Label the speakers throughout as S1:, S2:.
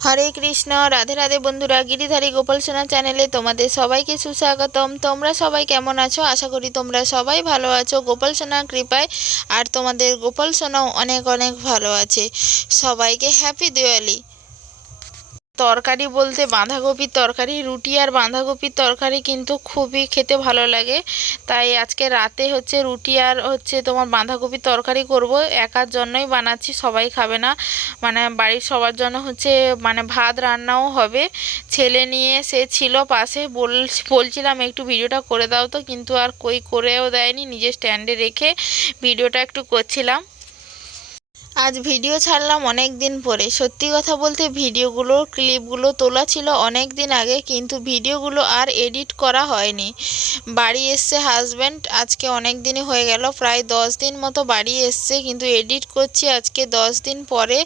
S1: হরে কৃষ্ণ, রাধে রাধে বন্ধুরা, গিরিধারী গোপাল সোনা চ্যানেলে তোমাদের সবাইকে সুস্বাগতম। তোমরা সবাই কেমন আছো? আশা করি তোমরা সবাই ভালো আছো। গোপাল সোনার কৃপায় আর তোমাদের গোপাল সোনাও অনেক অনেক ভালো আছে। সবাইকে হ্যাপি দিওয়ালি তরকারি বলতে বাঁধাকপির তরকারি, রুটি আর বাঁধাকপির তরকারি কিন্তু খুবই খেতে ভালো লাগে। তাই আজকে রাতে হচ্ছে রুটি আর হচ্ছে তোমার বাঁধাকপির তরকারি করব। একার জন্যই বানাচ্ছি, সবাই খাবে না। মানে বাড়ির সবার জন্য হচ্ছে মানে ভাত রান্নাও হবে। ছেলে নিয়ে সে ছিল পাশে, বল, বলছিলাম একটু ভিডিওটা করে দাও তো, কিন্তু আর কই করেও দেয়নি নিজের স্ট্যান্ডে রেখে ভিডিওটা একটু করছিলাম। আজ ভিডিও ছাড়লাম অনেক দিন পরে। সত্যি কথা বলতে ভিডিওগুলো, ক্লিপগুলো তোলা ছিল অনেক দিন আগে, কিন্তু ভিডিওগুলো আর এডিট করা হয়নি। বাড়ি এসছে হাজব্যান্ড আজকে অনেক দিনই হয়ে গেল, প্রায় দশ দিন মতো বাড়ি এসছে, কিন্তু এডিট করছি আজকে দশ দিন পরে।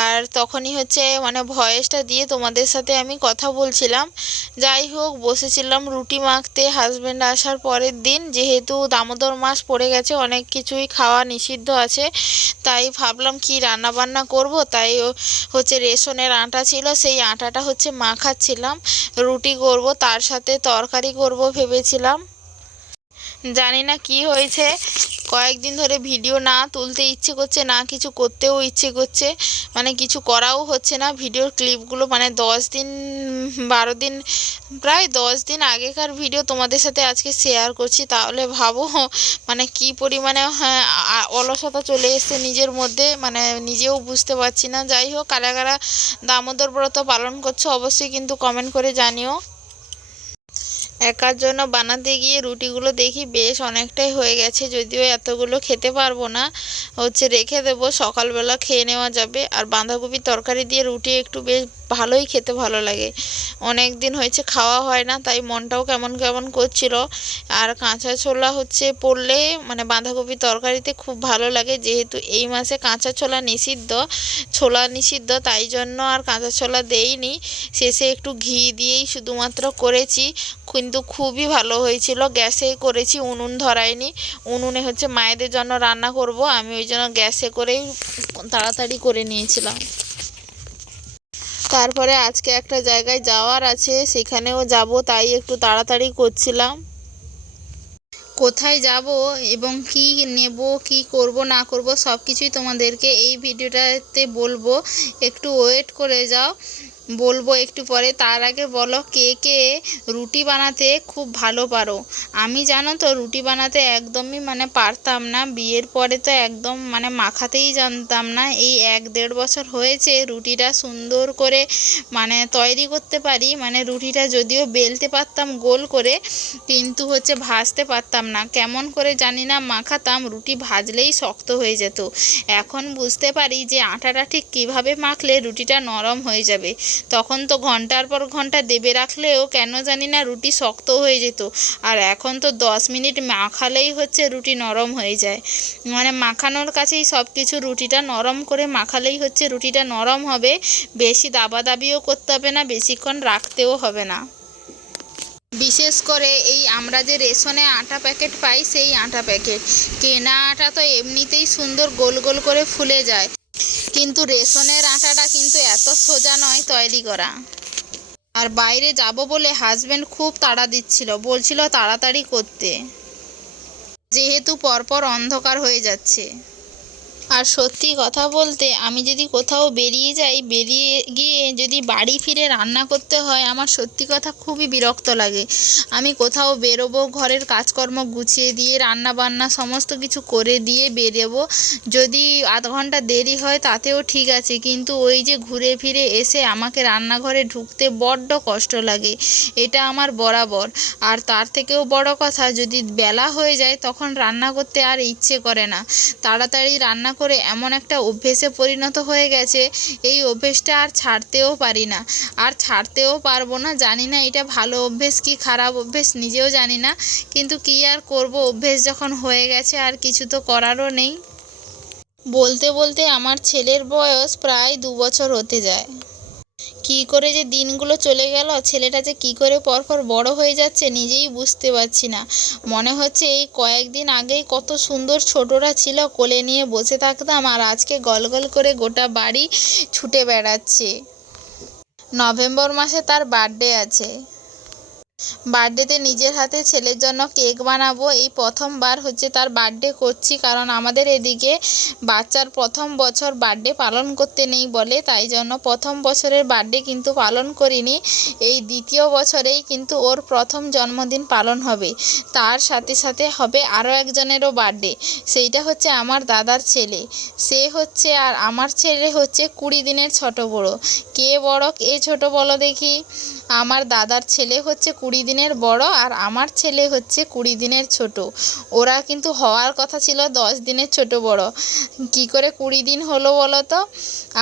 S1: আর তখনই হচ্ছে মানে ভয়েসটা দিয়ে তোমাদের সাথে আমি কথা বলছিলাম। যাই হোক, বসেছিলাম রুটি মাখতে হাজব্যান্ড আসার পরের দিন, যেহেতু দামোদর মাস পড়ে গেছে, অনেক কিছুই খাওয়া নিষিদ্ধ আছে, তাই ভাবলাম কি রান্না বান্না করব, তাই হচ্ছে রেশনের আটা ছিল, সেই আটাটা হচ্ছে মাখাচ্ছিলাম রুটি করব, তার সাথে তরকারি করব ভেবেছিলাম। জানি না কি হয়েছে। কয়েকদিন ধরে ভিডিও না তুলতে ইচ্ছে করছে, না কিছু করতেও ইচ্ছে করছে। মানে কিছু করাও হচ্ছে না। ভিডিওর ক্লিপগুলো মানে দশ দিন, বারো দিন, প্রায় দশ দিন আগেকার ভিডিও তোমাদের সাথে আজকে শেয়ার করছি। তাহলে ভাবো মানে কি পরিমাণে হ্যাঁ অলসতা চলে এসছে নিজের মধ্যে। মানে নিজেও বুঝতে পারছি না। যাই হোক, কারা কারা দামোদর ব্রত পালন করছ অবশ্যই কিন্তু কমেন্ট করে জানিও। একার জন্য বানাতে গিয়ে রুটিগুলো দেখি বেশ অনেকটাই হয়ে গেছে, যদিও এতগুলো খেতে পারব না। হচ্ছে রেখে দেবো, সকালবেলা খেয়ে নেওয়া যাবে। আর বাঁধাকপির তরকারি দিয়ে রুটি একটু বেশ ভালোই খেতে ভালো লাগে। অনেক দিন হয়েছে খাওয়া হয় না, তাই মনটাও কেমন কেমন করছিল। আর কাঁচা ছোলা হচ্ছে পড়লে মানে বাঁধাকপির তরকারিতে খুব ভালো লাগে, যেহেতু এই মাসে কাঁচা ছোলা নিষিদ্ধ ছোলা নিষিদ্ধ, তাই জন্য আর কাঁচা ছোলা দেইনি। শেষে একটু ঘি দিয়েই শুধুমাত্র করেছি, কিন্তু খুবই ভালো হয়েছিল, গ্যাসে করেছি, উনুন ধরায়নি উনুনে হচ্ছে মায়েদের জন্য রান্না করব, আমি ওই জন্য গ্যাসে করেই তাড়াতাড়ি করে নিয়েছিলাম। তারপরে আজকে একটা জায়গায় যাওয়ার আছে, সেখানেও যাব, তাই একটু তাড়াতাড়ি করছিলাম। কোথায় যাব এবং কি নেব, কি করব, না করব সব কিছুই তোমাদেরকে এই ভিডিওটাতে বলব। একটু ওয়েট করে যাও। বলব একটু পরে। তার আগে বলো, কে কে রুটি বানাতে খুব ভালো পারো? আমি জানো তো, রুটি বানাতে একদমই মানে পারতাম না। বিয়ের পরে তো একদম মানে মাখাতেই জানতাম না। এই এক দেড় বছর হয়েছে রুটিটা সুন্দর করে মানে তৈরি করতে পারি। মানে রুটিটা যদিও বেলতে পারতাম গোল করে, কিন্তু হচ্ছে ভাজতে পারতাম না। কেমন করে জানি না, মাখাতাম, রুটি ভাজলেই শক্ত হয়ে যেত। এখন বুঝতে পারি যে আটাটা ঠিক কীভাবে মাখলে রুটিটা নরম হয়ে যাবে। তখন তো ঘণ্টার পর ঘণ্টা দেবে রাখলেও কেন জানি না রুটি শক্ত হয়ে যেত। আর এখন তো দশ মিনিট মাখালেই হচ্ছে রুটি নরম হয়ে যায়। মানে মাখানোর কাছেই সব কিছু রুটিটা নরম করে মাখালেই হচ্ছে রুটিটা নরম হবে। বেশি দাবাদাবিও করতে হবে না, বেশিক্ষণ রাখতেও হবে না। বিশেষ করে এই আমরা যে রেশনে আটা প্যাকেট পাই সেই আটা প্যাকেট। কেনা আটা তো এমনিতেই সুন্দর গোল গোল করে ফুলে যায়। কিন্তু রেশনের আটাটা কিন্তু এত সোজা নয় তৈরি করা। আর বাইরে যাব বলে হাজব্যান্ড খুব তাড়া দিচ্ছিল, বলছিল তাড়াতাড়ি করতে। যেহেতু পরপর অন্ধকার হয়ে যাচ্ছে। আর সত্যি কথা বলতে আমি যদি কোথাও বেরিয়ে যাই, বেরিয়ে গিয়ে যদি বাড়ি ফিরে রান্না করতে হয়, আমার সত্যি কথা খুবই বিরক্ত লাগে। আমি কোথাও বেরোবো, ঘরের কাজকর্ম গুছিয়ে দিয়ে রান্না বান্না সমস্ত কিছু করে দিয়ে বেরোবো, যদি আধ ঘণ্টা দেরি হয় তাতেও ঠিক আছে। কিন্তু ওই যে ঘুরে ফিরে এসে আমাকে রান্নাঘরে ঢুকতে বড্ড কষ্ট লাগে। এটা আমার বরাবর। আর তার থেকেও বড় কথা, যদি বেলা হয়ে যায় তখন রান্না করতে আর ইচ্ছে করে না। তাড়াতাড়ি রান্না করে এমন একটা অভ্যেসে পরিণত হয়ে গেছে, এই অভ্যেসটা আর ছাড়তেও পারি না। আর ছাড়তেও পারব না, জানি না এটা ভালো অভ্যেস কি খারাপ অভ্যেস, নিজেও জানি না। কিন্তু কি আর করব, অভ্যেস যখন হয়ে গেছে আর কিছু তো করারও নেই। বলতে বলতে আমার ছেলের বয়স প্রায় দু বছর হতে যায়। কী করে যে দিনগুলো চলে গেল, ছেলেটা যে কি করে পরপর বড় হয়ে যাচ্ছে নিজেই বুঝতে পারছি না। মনে হচ্ছে এই কয়েকদিন আগেই কত সুন্দর ছোটরা ছিল, কোলে নিয়ে বসে থাকতাম আর আজকে গলগল গল করে গোটা বাড়ি ছুটে বেড়াচ্ছে। নভেম্বর মাসে তার বার্থডে আছে। বার্থডেতে নিজের হাতে ছেলের জন্য কেক বানাবো। এই প্রথমবার হচ্ছে তার বার্থডে করছি, কারণ আমাদের এদিকে বাচ্চার প্রথম বছর বার্থডে পালন করতে নেই বলে, তাই জন্য প্রথম বছরের বার্থডে কিন্তু পালন করিনি। এই দ্বিতীয় বছরেই কিন্তু ওর প্রথম জন্মদিন পালন হবে। তার সাথে সাথে হবে আরও একজনেরও বার্থডে। সেইটা হচ্ছে আমার দাদার ছেলে। সে হচ্ছে আর আমার ছেলে হচ্ছে কুড়ি দিনের ছোট বড়। কে বড়, কে ছোট বলো দেখি। আমার দাদার ছেলে হচ্ছে কুড়ি দিনের বড় আর আমার ছেলে হচ্ছে কুড়ি দিনের ছোট। ওরা কিন্তু হওয়ার কথা ছিল দশ দিনের ছোট বড়। কি করে কুড়ি দিন হলো বলো তো?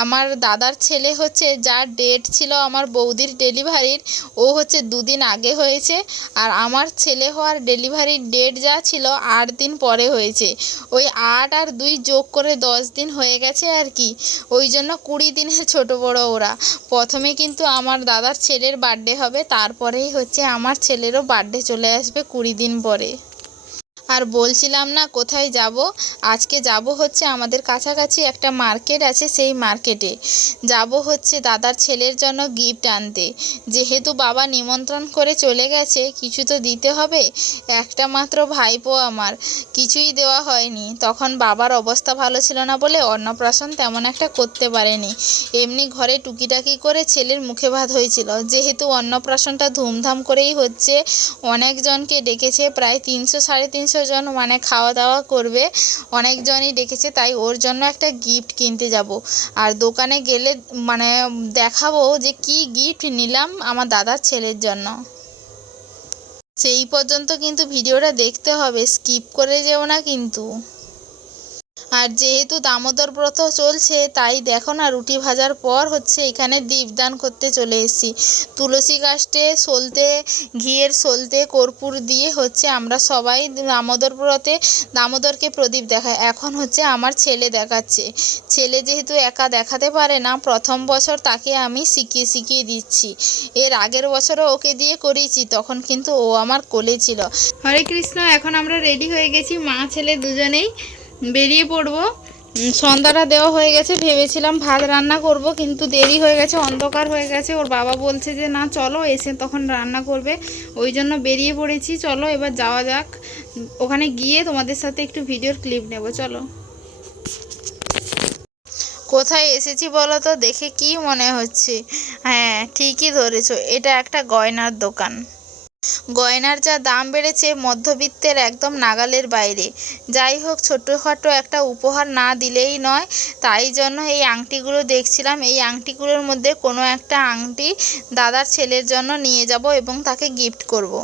S1: আমার দাদার ছেলে হচ্ছে, যার ডেট ছিল আমার বৌদির ডেলিভারির ও হচ্ছে দুদিন আগে হয়েছে। আর আমার ছেলে হওয়ার ডেলিভারির ডেট যা ছিল আট দিন পরে হয়েছে। ওই আট আর দুই যোগ করে দশ দিন হয়ে গেছে আর কি। ওই জন্য কুড়ি দিনের ছোট বড় ওরা। প্রথমে কিন্তু আমার দাদার ছেলের বার্থডে হবে, তারপরেই হচ্ছে আমার ছেলেরও বার্থডে চলে আসবে কুড়ি দিন পরে। আর বলছিলাম না কোথায় যাব? আজকে যাব হচ্ছে আমাদের কাছাকাছি একটা মার্কেট আছে সেই মার্কেটে। যাব হচ্ছে দাদার ছেলের জন্য গিফট আনতে। যেহেতু বাবা নিমন্ত্রণ করে চলে গেছে, কিছু তো দিতে হবে? একটা মাত্র ভাইপো আমার। কিছুই দেওয়া হয়নি। তখন বাবার অবস্থা ভালো ছিল না বলে অন্নপ্রাশন তেমন একটা করতে পারেনি। এমনি ঘরে টুকিটাকি করে ছেলের মুখে ভাত হয়েছিল। যেহেতু অন্নপ্রাশনটা ধুমধাম করেই হচ্ছে, অনেকজনকে ডেকেছে প্রায় তিনশো সাড়ে তিনশো জন মানে খাওয়া দাওয়া করবে, অনেকজনই ডেকেছে, তাই ওর জন্য একটা গিফট কিনতে যাব। আর দোকানে গেলে মানে দেখাবো যে কি গিফট নিলাম আমার দাদার ছেলের জন্য। সেই পর্যন্ত কিন্তু ভিডিওটা দেখতে হবে স্কিপ করে যেও না কিন্তু। আর যেহেতু দামোদর ব্রত চলছে, তাই দেখো না, রুটি ভাজার পর হচ্ছে এখানে দীপদান করতে চলে এসেছি। তুলসী গাছটে সলতে, ঘিয়ের সলতে কর্পূর দিয়ে হচ্ছে আমরা সবাই দামোদর ব্রতে দামোদরকে প্রদীপ দেখাই। এখন হচ্ছে আমার ছেলে দেখাচ্ছে। ছেলে যেহেতু একা দেখাতে পারে না, প্রথম বছর তাকে আমি শিখিয়ে শিখিয়ে দিচ্ছি। এর আগের বছরও ওকে দিয়ে করিয়েছি, তখন কিন্তু ও আমার কোলে ছিল। হরে কৃষ্ণ, এখন আমরা রেডি হয়ে গেছি, মা, ছেলে দুজনেই। বেরিয়ে পড়ব। সন্ধ্যাটা দেওয়া হয়ে গেছে, ভেবেছিলাম ভাত রান্না করব, কিন্তু দেরি হয়ে গেছে, অন্ধকার হয়ে গেছে। ওর বাবা বলছে যে, না, চলো, এসে তখন রান্না করবে। ওই জন্য বেরিয়ে পড়েছি। চলো, এবার যাওয়া যাক। ওখানে গিয়ে তোমাদের সাথে একটু ভিডিওর ক্লিপ নেব, চলো। কোথায় এসেছি বলো তো? দেখে কি মনে হচ্ছে? হ্যাঁ ঠিকই ধরেছো। এটা একটা গয়নার দোকান। গয়নার যা দাম বেড়েছে মধ্যবিত্তের একদম নাগালের বাইরে। যাই হোক, ছোটোখাটো একটা উপহার না দিলেই নয়। তাই জন্য এই আংটিগুলো দেখছিলাম। এই আংটিগুলোর মধ্যে কোনো একটা আংটি দাদার ছেলের জন্য নিয়ে যাব এবং তাকে গিফট করব।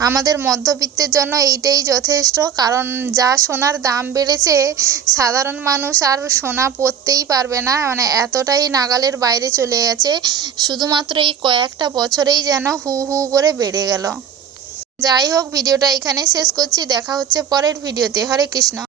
S1: আমাদের মধ্যবিত্তের জন্য এইটাই যথেষ্ট, কারণ যা সোনার দাম বেড়েছে, সাধারণ মানুষ আর সোনা পরতেই পারবে না। মানে এতটাই নাগালের বাইরে চলে গেছে, শুধুমাত্র এই কয়েকটা বছরেই যেন হু হু করে বেড়ে গেল। যাই হোক, ভিডিওটা এখানে শেষ করছি। দেখা হচ্ছে পরের ভিডিওতে। হরে কৃষ্ণ।